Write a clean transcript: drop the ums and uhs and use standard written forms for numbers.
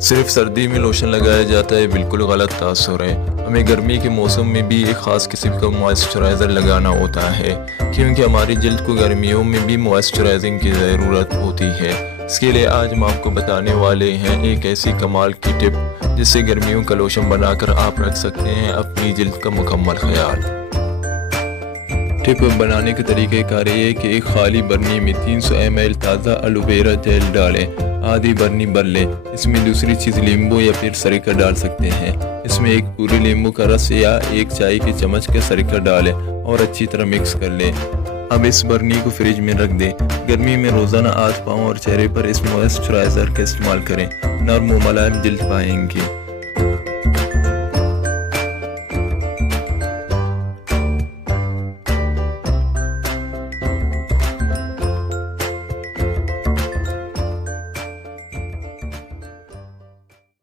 सिर्फ सर्दी में लोशन लगाया जाता है, बिल्कुल गलत तासुर है। हमें गर्मी के मौसम में भी एक ख़ास किस्म का मॉइस्चराइज़र लगाना होता है, क्योंकि हमारी जल्द को गर्मियों में भी मॉइस्चराइजिंग की ज़रूरत होती है। इसके लिए आज हम आपको बताने वाले हैं एक ऐसी कमाल की टिप जिससे गर्मियों का लोशन बनाकर आप रख सकते हैं अपनी जल्द का मुकम्मल ख्याल। टिप बनाने का तरीक़ाकार ये है कि एक खाली बर्नी में 300 ml ताज़ा एलोवेरा जेल डालें। आधी बर्नी भर लें। इसमें दूसरी चीज़ नींबू या फिर सरिका डाल सकते हैं। इसमें एक पूरे नींबू का रस या एक चाय की चम्मच का सरिका डालें और अच्छी तरह मिक्स कर लें। अब इस बर्नी को फ्रिज में रख दें। गर्मी में रोज़ाना हाथ, पाँव और चेहरे पर इस मॉइस्चराइज़र का इस्तेमाल करें। नरम व मुलायम जल्द पाएंगे।